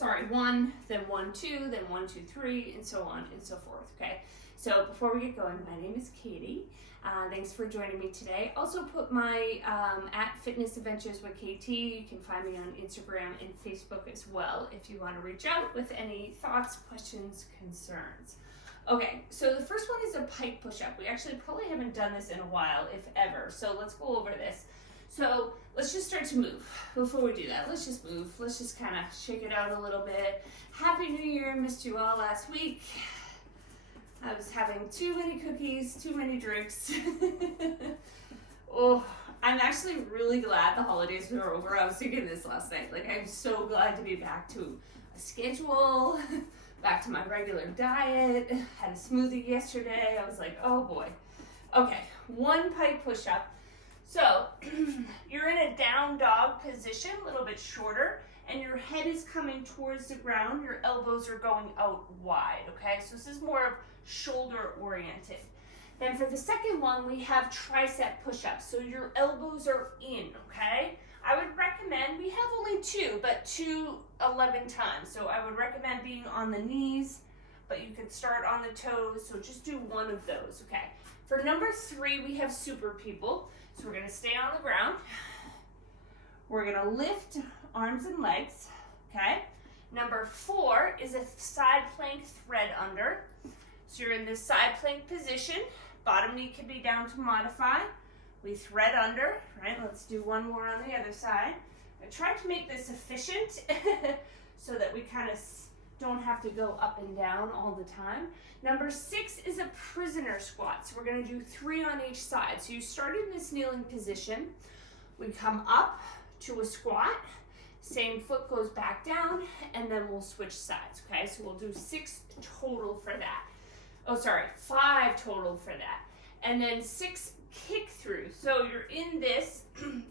1, then 1, 2, then 1, 2, 3, and so on and so forth, okay? So before we get going, my name is Katie. Thanks for joining me today. Also put my at Fitness Adventures with KT. You can find me on Instagram and Facebook as well if you want to reach out with any thoughts, questions, concerns. Okay, so the first one is a pike push-up. We actually probably haven't done this in a while, if ever. So let's go over this. So let's just start to move. Before we do that, let's just move. Let's just kind of shake it out a little bit. Happy New Year. Missed you all last week. I was having too many cookies, too many drinks. Oh, I'm actually really glad the holidays were over. I was thinking this last night. Like, I'm so glad to be back to a schedule, back to my regular diet. Had a smoothie yesterday. I was like, oh boy. Okay, one pike push-up. So you're in a down dog position, a little bit shorter, and your head is coming towards the ground. Your elbows are going out wide, okay? So this is more of shoulder oriented. Then for the second one, we have tricep push-ups. So your elbows are in, okay? I would recommend, we have only 2, but 2 11 times. So I would recommend being on the knees, but you could start on the toes. So just do one of those, okay? For number 3, we have super people. So we're gonna stay on the ground. We're gonna lift arms and legs, okay? Number 4 is a side plank thread under. So you're in this side plank position. Bottom knee can be down to modify. We thread under, right? Let's do one more on the other side. I tried to make this efficient so that we kind of don't have to go up and down all the time. Number 6 is a prisoner squat. So we're gonna do 3 on each side. So you start in this kneeling position. We come up to a squat. Same foot goes back down, and then we'll switch sides, okay? So we'll do 6 total for that. Oh, sorry, 5 total for that. And then 6 kick through. So you're in this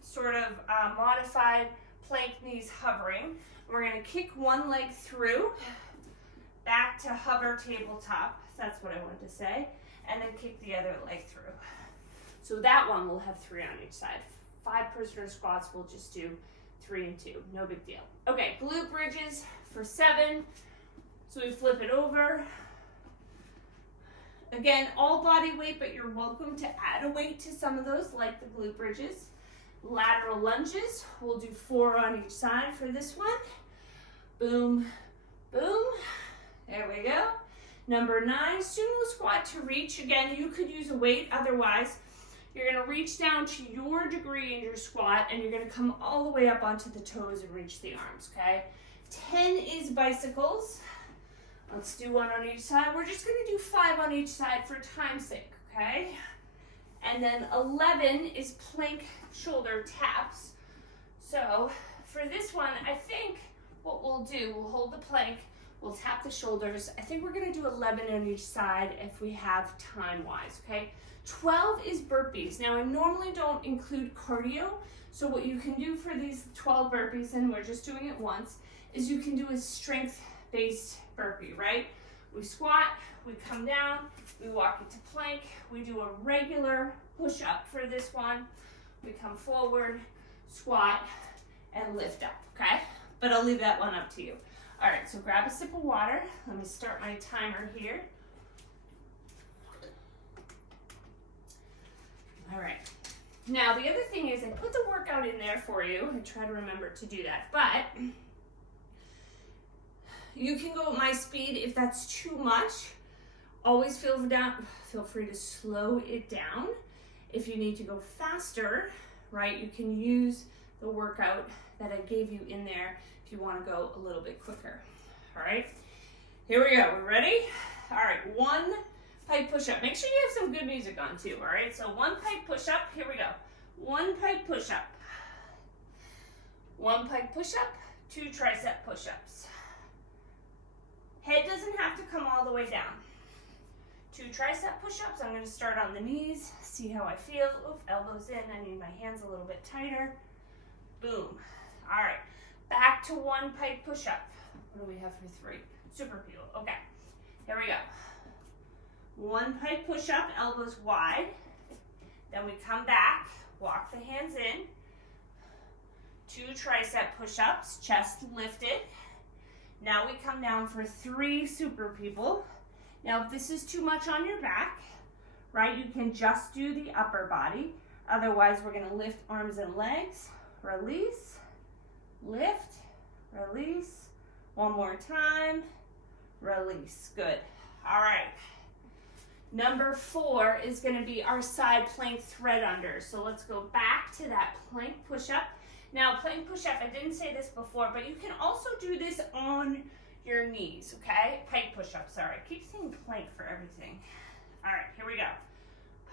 sort of modified plank knees hovering. We're gonna kick one leg through, back to hover tabletop. That's what I wanted to say. And then kick the other leg through. So that one will have 3 on each side. 5 prisoner squats, we'll just do 3 and 2, no big deal. Okay, glute bridges for 7. So we flip it over. Again, all body weight, but you're welcome to add a weight to some of those, like the glute bridges. Lateral lunges, we'll do 4 on each side for this one. Boom, boom, there we go. Number 9, sumo squat to reach. Again, you could use a weight, otherwise, you're gonna reach down to your degree in your squat, and you're gonna come all the way up onto the toes and reach the arms, okay? 10 is bicycles. Let's do 1 on each side. We're just gonna do 5 on each side for time's sake, okay? And then 11 is plank shoulder taps. So for this one, I think what we'll do, we'll hold the plank, we'll tap the shoulders. I think we're gonna do 11 on each side if we have time-wise, okay? 12 is burpees. Now I normally don't include cardio, so what you can do for these 12 burpees, and we're just doing it once, is you can do a strength-based burpee, right? We squat, we come down, we walk into plank, we do a regular push-up for this one. We come forward, squat, and lift up, okay? But I'll leave that one up to you. All right, so grab a sip of water. Let me start my timer here. All right. Now, the other thing is I put the workout in there for you. I try to remember to do that, but you can go at my speed if that's too much. Always feel free to slow it down. If you need to go faster, right, you can use the workout that I gave you in there if you want to go a little bit quicker. All right, here we go. We're ready? All right, 1 pike push-up. Make sure you have some good music on too, all right? So 1 pike push-up, here we go. 1 pike push-up. 1 pike push-up, 2 tricep push-ups. Head doesn't have to come all the way down. 2 tricep push-ups. I'm gonna start on the knees, see how I feel. Oof, elbows in, I need my hands a little bit tighter. Boom. All right, back to 1 pike push-up. What do we have for 3? Super people, okay. Here we go. 1 pike push-up, elbows wide. Then we come back, walk the hands in. 2 tricep push-ups, chest lifted. Now we come down for 3 super people. Now if this is too much on your back, right, you can just do the upper body. Otherwise, we're gonna lift arms and legs, release, lift, release. One more time, release, good. All right. Number 4 is gonna be our side plank thread under. So let's go back to that plank push-up. Now, plank push-up, I didn't say this before, but you can also do this on your knees, okay? Pike push-up, sorry. I keep saying plank for everything. All right, here we go.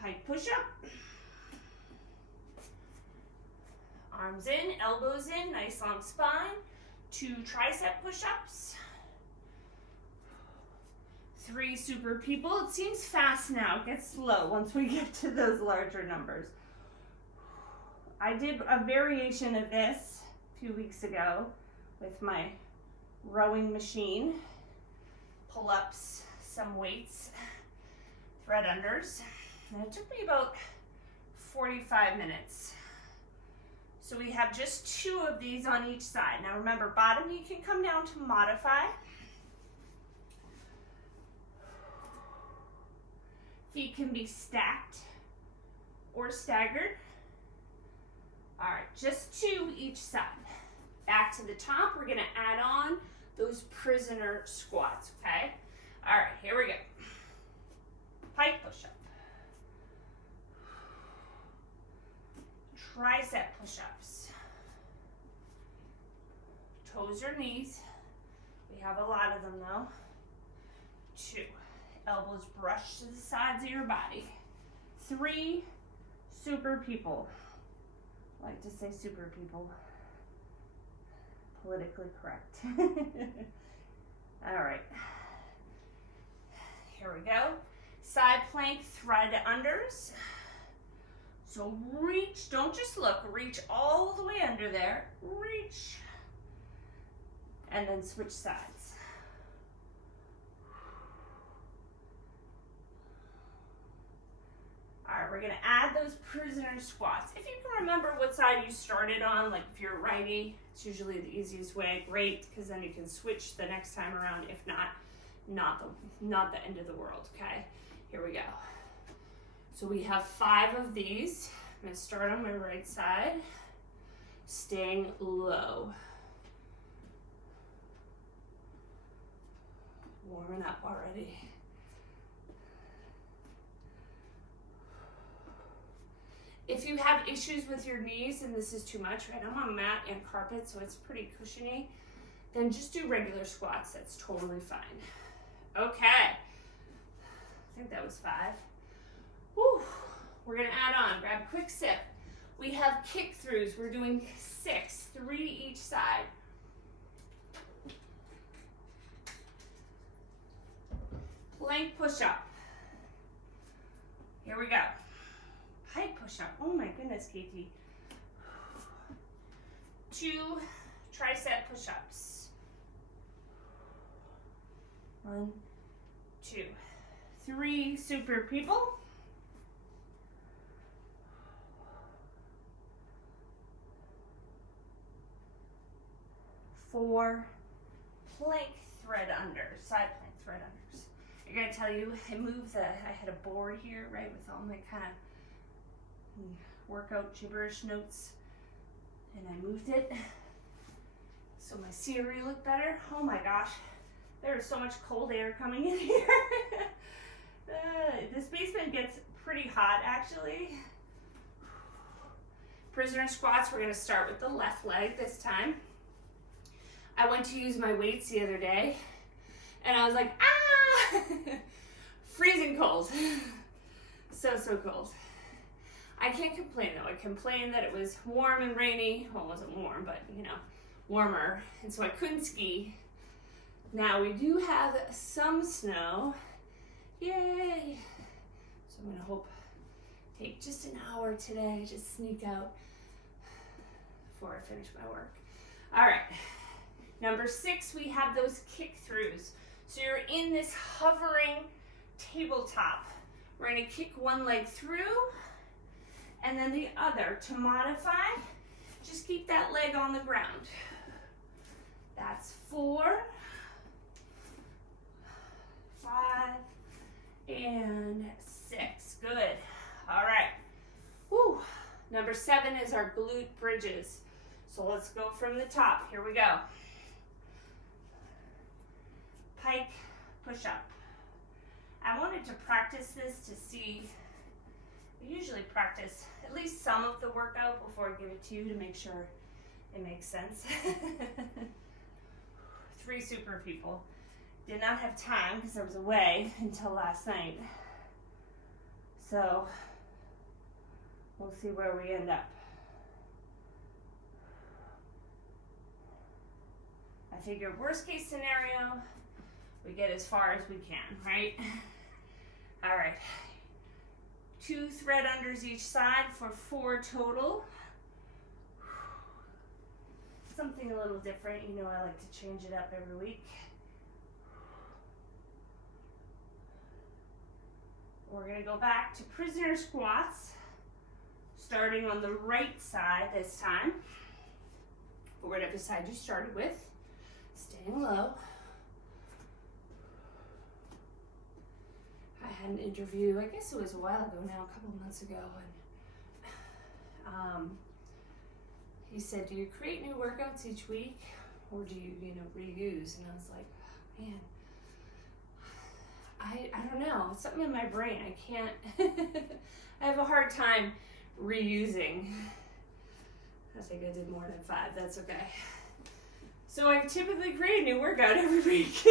Pike push-up. Arms in, elbows in, nice long spine. 2 tricep push-ups. 3 super people. It seems fast now. It gets slow once we get to those larger numbers. I did a variation of this a few weeks ago with my rowing machine. Pull-ups, some weights, thread unders. And it took me about 45 minutes. So we have just 2 of these on each side. Now remember, bottom you can come down to modify. Feet can be stacked or staggered. All right, just 2 each side. Back to the top, we're gonna add on those prisoner squats, okay? All right, here we go. Pike push-up. Tricep push-ups. Toes or knees. We have a lot of them though. 2. Elbows brush to the sides of your body. 3 super people. I like to say super people. Politically correct. All right. Here we go. Side plank thread unders. So reach, don't just look, reach all the way under there. Reach. And then switch sides. All right, we're gonna add those prisoner squats. If you can remember what side you started on, like if you're righty, it's usually the easiest way, great, because then you can switch the next time around. If not the end of the world, okay? Here we go. So we have 5 of these. I'm gonna start on my right side, staying low. Warming up already. If you have issues with your knees and this is too much, right? I'm on mat and carpet, so it's pretty cushiony. Then just do regular squats. That's totally fine. Okay. I think that was 5. Whew. We're gonna add on. Grab a quick sip. We have kick throughs. We're doing 6, 3 each side. Plank push-up. Here we go. Pike push-up. Oh my goodness, Katie. 2 tricep push-ups. 1, 2, 3 super people. 4 plank thread unders, side plank thread unders. I gotta tell you, I had a board here, right, with all my kind of workout gibberish notes, and I moved it so my scenery looked better. Oh my gosh, there is so much cold air coming in here. This basement gets pretty hot actually. Prisoner squats, we're gonna start with the left leg this time. I went to use my weights the other day and I was like, ah! Freezing cold. So cold. I can't complain though. I complained that it was warm and rainy. Well, it wasn't warm, but you know, warmer. And so I couldn't ski. Now we do have some snow. Yay! So I'm gonna take just an hour today, just sneak out before I finish my work. All right, number 6, we have those kick throughs. So you're in this hovering tabletop. We're gonna kick one leg through and then the other. To modify, just keep that leg on the ground. That's 4. Number 7 is our glute bridges. So let's go from the top. Here we go. Pike push-up. I wanted to practice this to see, I usually practice at least some of the workout before I give it to you to make sure it makes sense. 3 super people. Did not have time because I was away until last night. So we'll see where we end up. I figured worst case scenario, we get as far as we can, right? All right. 2 thread unders each side for 4 total. Something a little different. You know, I like to change it up every week. We're going to go back to prisoner squats, starting on the right side this time, or whatever side you started with, staying low. I had an interview, I guess it was a while ago now, a couple of months ago, and he said, do you create new workouts each week, or do you, reuse? And I was like, man, I don't know. It's something in my brain. I can't, I have a hard time reusing. I think I did more than 5. That's okay. So I typically create a new workout every week.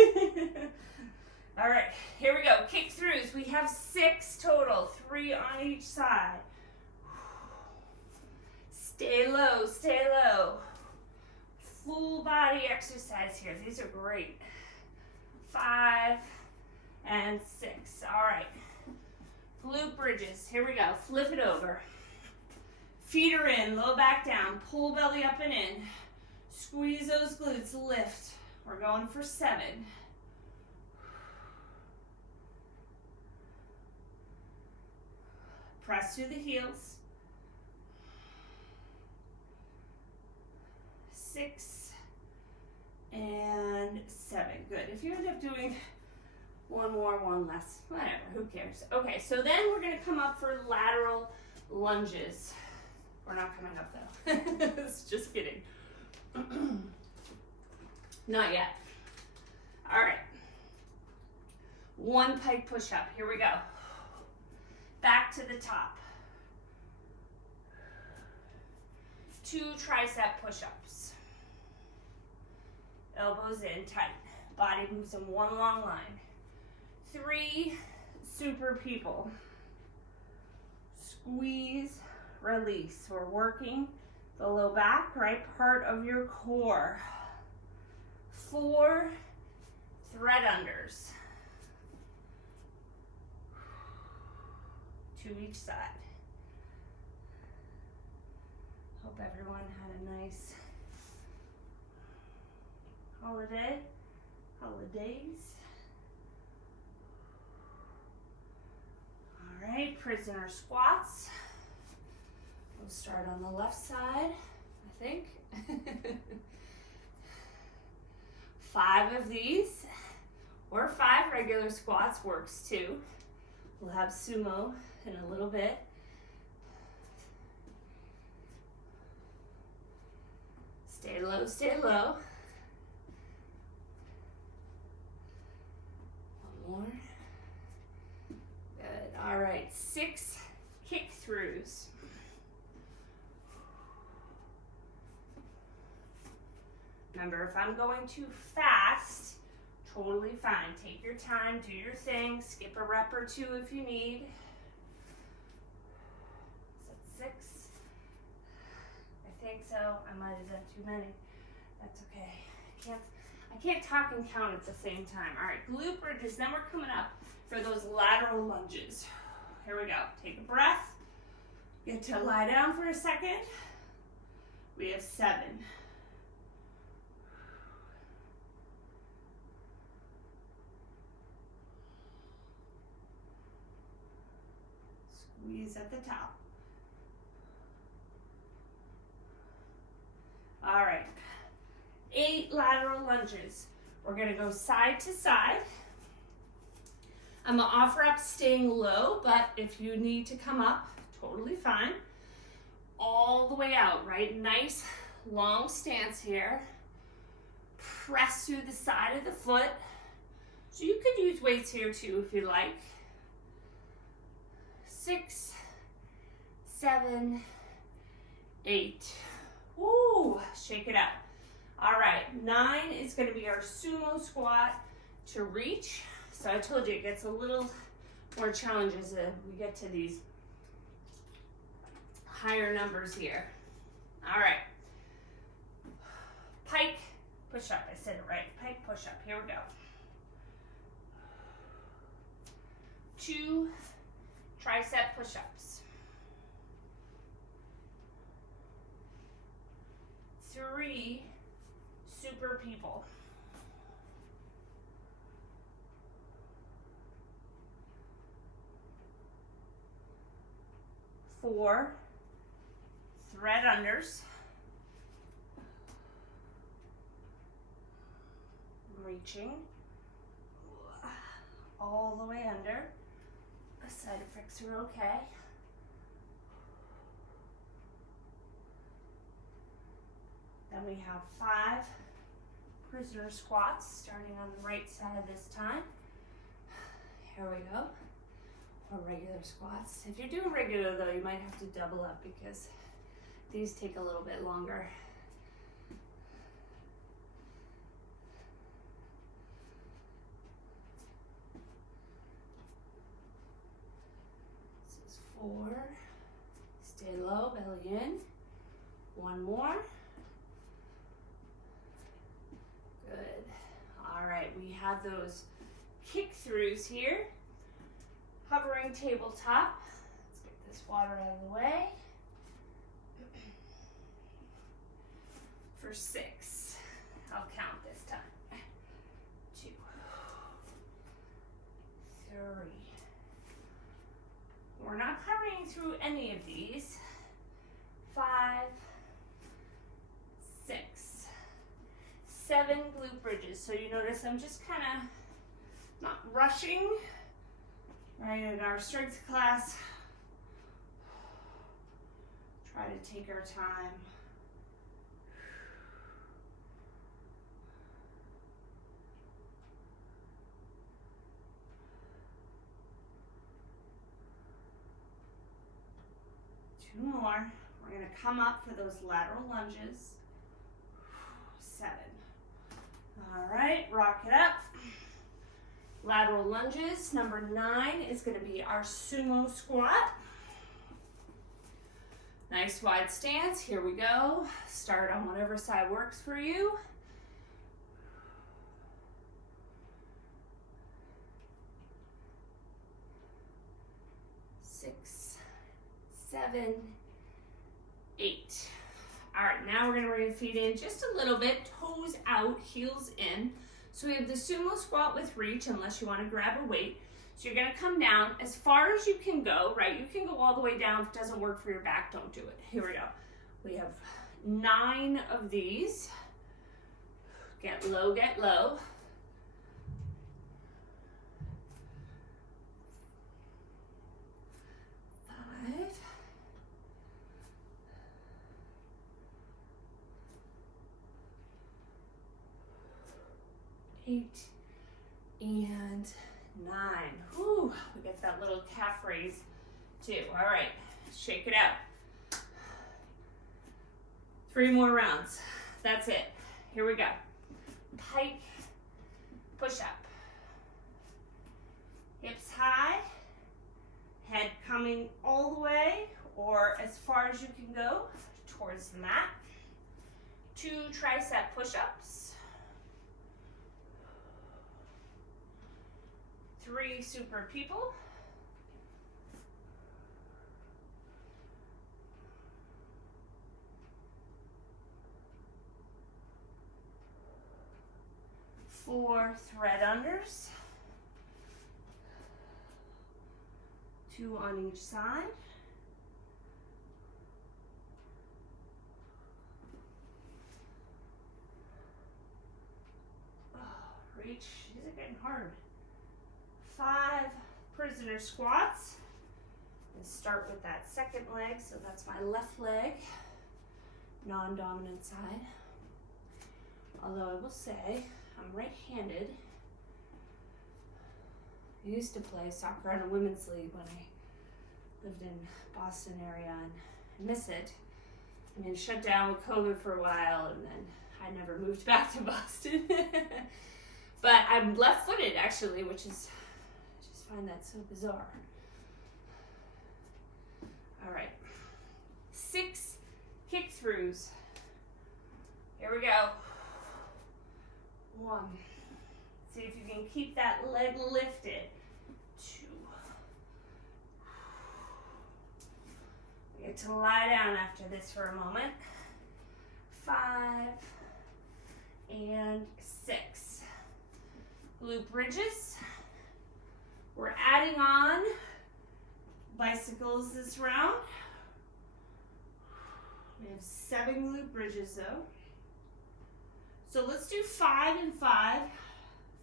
All right, here we go. Kick throughs. We have 6 total, 3 on each side. Stay low, stay low. Full body exercise here. These are great. 5 and 6. All right. Glute bridges. Here we go. Flip it over. Feet are in, low back down. Pull belly up and in. Squeeze those glutes, lift. We're going for 7. Press through the heels. 6 and 7. Good. If you end up doing 1 more, 1 less, whatever, who cares? Okay, so then we're going to come up for lateral lunges. We're not coming up though. Just kidding. Not yet. All right. 1 pike push-up. Here we go. Back to the top. 2 tricep push-ups. Elbows in tight. Body moves in one long line. 3 super people. Squeeze, release. We're working the low back, right part of your core. 4 thread unders. 2 each side. Hope everyone had a nice holidays. All right, prisoner squats. We'll start on the left side, I think. 5 of these, or 5 regular squats works too. We'll have sumo in a little bit. Stay low, stay low. 1 more. Good. All right, 6 kick throughs. Remember, if I'm going too fast, totally fine. Take your time, do your thing, skip a rep or 2 if you need. Is that 6? I think so. I might have done too many. That's okay. I can't talk and count at the same time. All right, glute bridges. Then we're coming up for those lateral lunges. Here we go. Take a breath. Get to lie down for a second. We have 7. Squeeze at the top. All right, 8 lateral lunges. We're gonna go side to side. I'm gonna offer up staying low, but if you need to come up, totally fine. all the way out, right? Nice long stance here. Press through the side of the foot. So you could use weights here too if you like. 6, 7, 8. Woo, shake it out. All right, 9 is gonna be our sumo squat to reach. So I told you it gets a little more challenging as we get to these higher numbers here. All right. Pike push-up. I said it right. Pike push-up. Here we go. 2 tricep push-ups. 3 super people. 4 thread unders. Reaching all the way under. Side effects are okay. Then we have 5 prisoner squats, starting on the right side this time. Here we go. Or regular squats. If you're doing regular though, you might have to double up because these take a little bit longer. This is 4. Stay low, belly in. 1 more. Good. All right, we have those kick throughs here. Hovering tabletop. Let's get this water out of the way. For 6. I'll count this time. 2, 3. We're not hurrying through any of these. 5, 6, 7 glute bridges. So you notice I'm just kind of not rushing. Right, in our strength class, try to take our time. Two more. We're going to come up for those lateral lunges. 7. All right, rock it up. Lateral lunges. Number 9 is going to be our sumo squat. Nice wide stance. Here we go. Start on whatever side works for you. Six, 7, 8. All right, now we're going to bring the feet in just a little bit, toes out, heels in. So we have the sumo squat with reach, unless you want to grab a weight. So you're going to come down as far as you can go, right? You can go all the way down. If it doesn't work for your back, don't do it. Here we go. We have 9 of these. Get low, get low. 5. 8 and 9. Whew, we get that little calf raise too. All right, shake it out. 3 more rounds. That's it. Here we go. Pike push-up. Hips high, head coming all the way or as far as you can go towards the mat. 2 tricep push-ups. 3 super people. 4 thread unders. 2 on each side. Oh, reach. These are getting hard. 5 prisoner squats. Let's start with that second leg. So that's my left leg, non-dominant side. Although I will say, I'm right-handed. I used to play soccer in a women's league when I lived in Boston area, and I miss it. I mean, shut down with COVID for a while, and then I never moved back to Boston. But I'm left-footed, actually, which is, I just find that so bizarre. All right, 6 kick-throughs. Here we go. 1. See if you can keep that leg lifted. 2. We get to lie down after this for a moment. 5 and 6. Glute bridges. We're adding on bicycles this round. We have 7 glute bridges though. So let's do 5 and 5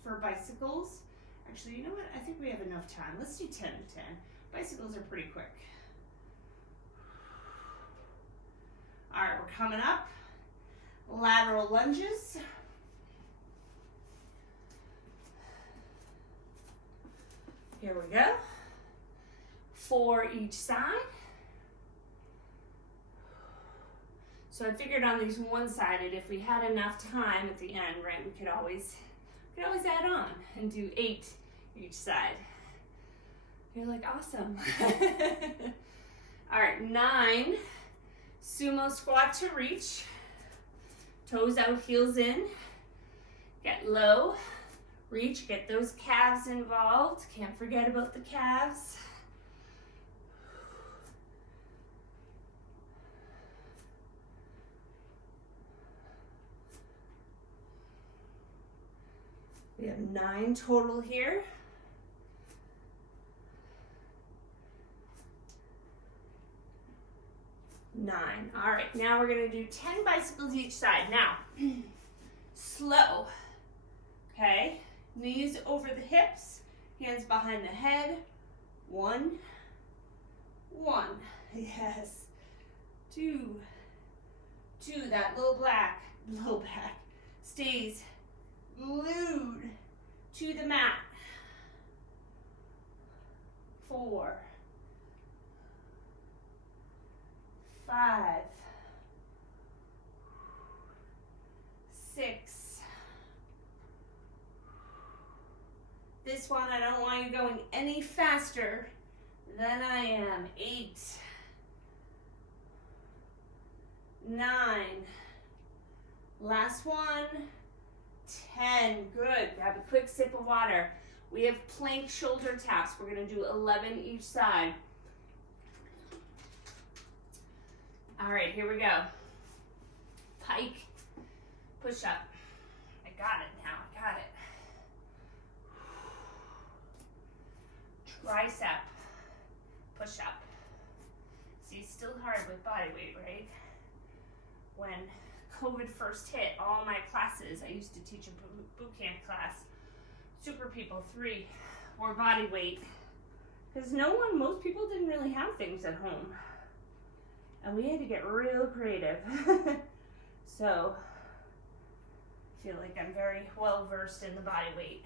for bicycles. Actually, you know what? I think we have enough time. Let's do 10 and 10. Bicycles are pretty quick. All right, we're coming up. Lateral lunges. Here we go. 4 each side. So I figured on these one-sided, if we had enough time at the end, right, we could always add on and do 8 each side. You're like, awesome. All right, 9 sumo squat to reach. Toes out, heels in. Get low. Reach, get those calves involved. Can't forget about the calves. We have 9 total here. 9. All right, now we're gonna do 10 bicycles each side. Now, slow, okay? Knees over the hips, hands behind the head. 1, 1, yes. 2, 2, that low back stays glued to the mat. 4, 5, 6. This one, I don't want you going any faster than I am. 8, 9. Last one. 10. Good. Grab a quick sip of water. We have plank shoulder taps. We're going to do 11 each side. All right, here we go. Pike push-up. I got it now. I got it. Tricep push-up. See, it's still hard with body weight, right? When COVID first hit, all my classes, I used to teach a boot camp class, Super People 3, or body weight, because most people didn't really have things at home, and we had to get real creative. So I feel like I'm very well versed in the body weight.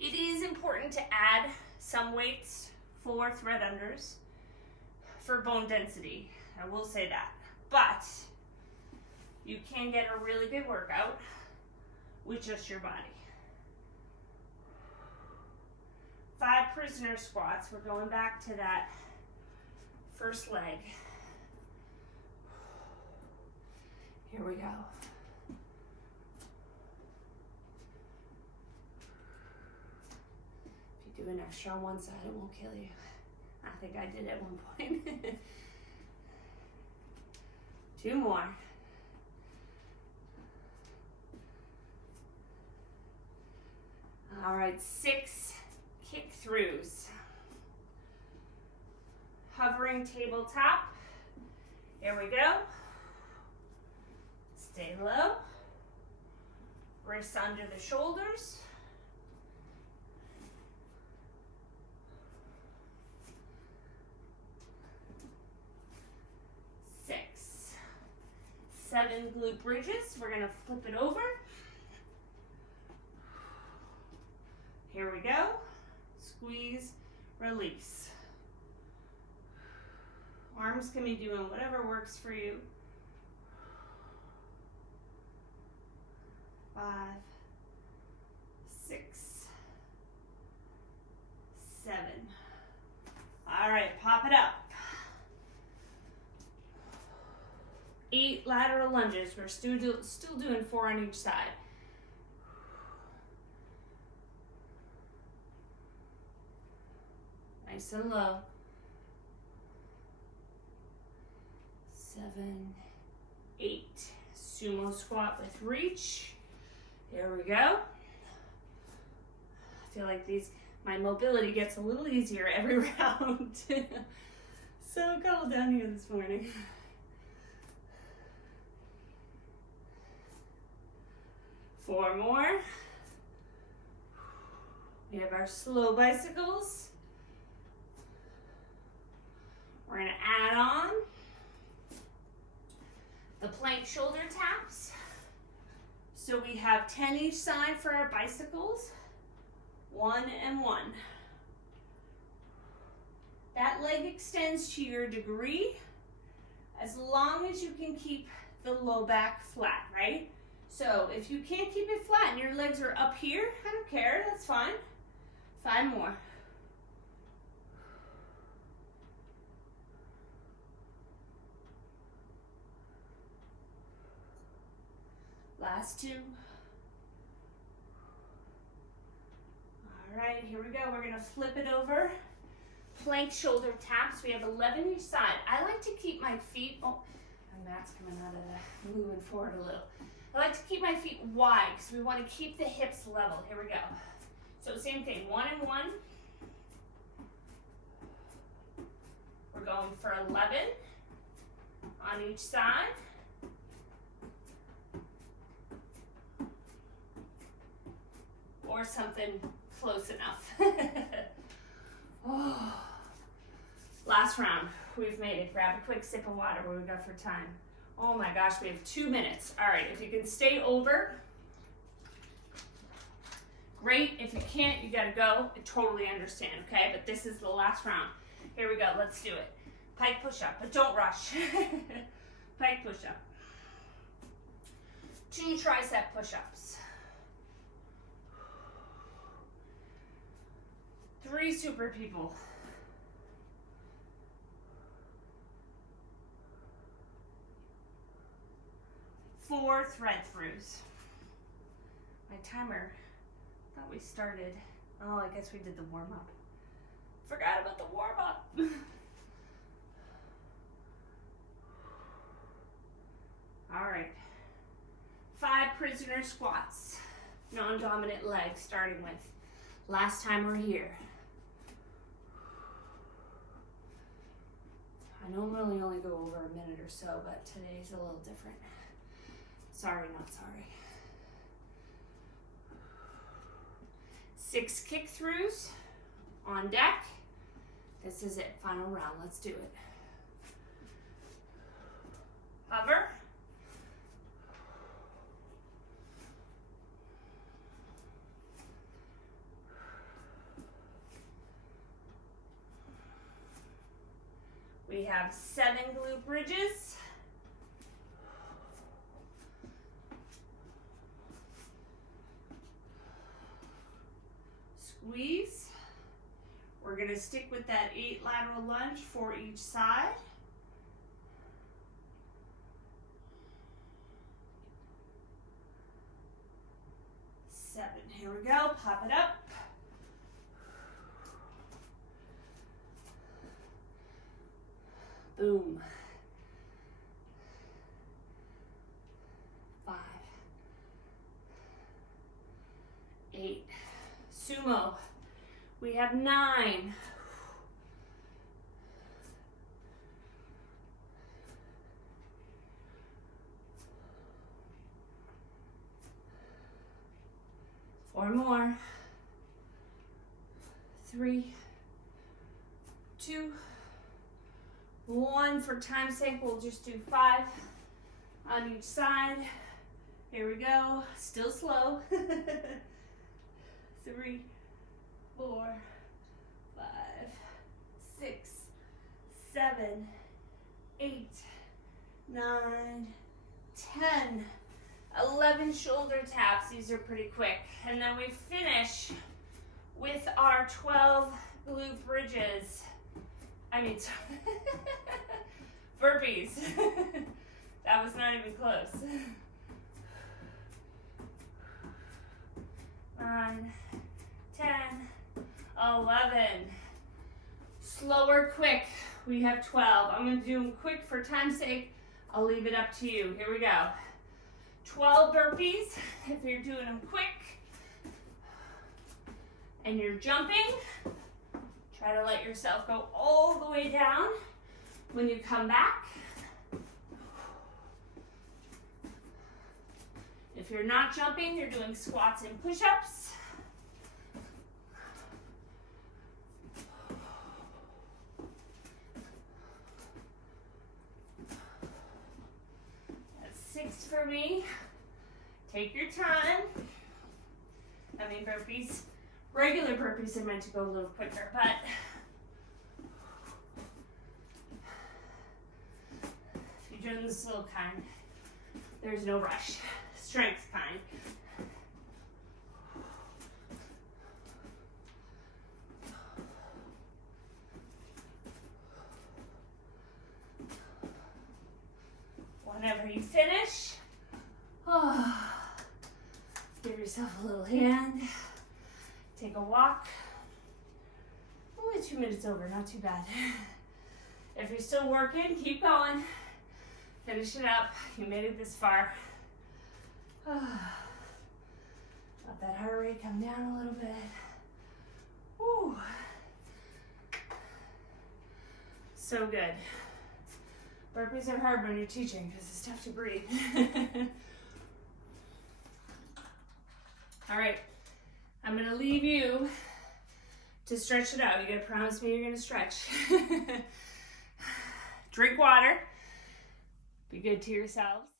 It is important to add some weights for thread unders for bone density. I will say that, but you can get a really good workout with just your body. 5 prisoner squats. We're going back to that first leg. Here we go. If you do an extra on one side, it won't kill you. I think I did at one point. 2 more. All right, 6 kick throughs. Hovering tabletop. Here we go. Stay low. Wrists under the shoulders. glute bridges. We're gonna flip it over. Here we go. Squeeze, release. Arms can be doing whatever works for you. 5, 6, 7. All right, pop it up. 8 lateral lunges. We're still doing 4 on each side. Nice and low. 7, 8. Sumo squat with reach. Here we go. I feel like my mobility gets a little easier every round. So cold down here this morning. Four more. We have our slow bicycles. We're gonna add on the plank shoulder taps. So we have 10 each side for our bicycles. 1 and 1. That leg extends to your degree as long as you can keep the low back flat, right? So if you can't keep it flat and your legs are up here, I don't care, that's fine. 5 more. Last 2. All right, here we go. We're gonna flip it over. Plank shoulder taps. We have 11 each side. I like to keep my feet, oh, my mat's coming out of the, moving forward a little. I like to keep my feet wide because we want to keep the hips level. Here we go. So same thing, 1 and 1. We're going for 11 on each side. Or something close enough. Oh. Last round, we've made it. Grab a quick sip of water. What we got for time? Oh my gosh, we have 2 minutes. All right, if you can stay over, great. If you can't, you gotta go. I totally understand, okay? But this is the last round. Here we go, let's do it. Pike push-up, but don't rush. Pike push-up. 2 tricep push-ups. 3 super people. 4 thread throughs. My timer, I thought we started. Oh, I guess we did the warm up. Forgot about the warm up. All right. 5 prisoner squats. Non-dominant leg starting with. Last time we're here. I normally only go over a minute or so, but today's a little different. Sorry, not sorry. 6 kick throughs on deck. This is it, final round, let's do it. Hover. We have 7 glute bridges. Squeeze. We're going to stick with that 8 lateral lunge for each side. Seven. Here we go. Pop it up. Boom. 5, 8. Sumo. We have 9. Four more. 3, 2, 1. For time's sake, we'll just do 5 on each side. Here we go. Still slow. 3, 4, 5, 6, 7, 8, 9, 10, 11 shoulder taps. These are pretty quick. And then we finish with our 12 glute bridges. Burpees. That was not even close. 9, 10, 11. Slower, quick. We have 12. I'm going to do them quick for time's sake. I'll leave it up to you. Here we go. 12 burpees. If you're doing them quick and you're jumping, try to let yourself go all the way down. When you come back, if you're not jumping, you're doing squats and push-ups. That's 6 for me. Take your time. Burpees. Regular burpees are meant to go a little quicker, but if you're doing the slow kind, there's no rush. Strength kind. Whenever you finish, give yourself a little hand. Take a walk. Only 2 minutes over, not too bad. If you're still working, keep going. Finish it up. You made it this far. Let that heart rate come down a little bit. Woo. So good. Burpees are hard when you're teaching because it's tough to breathe. All right. I'm going to leave you to stretch it out. You got to promise me you're going to stretch. Drink water. Be good to yourselves.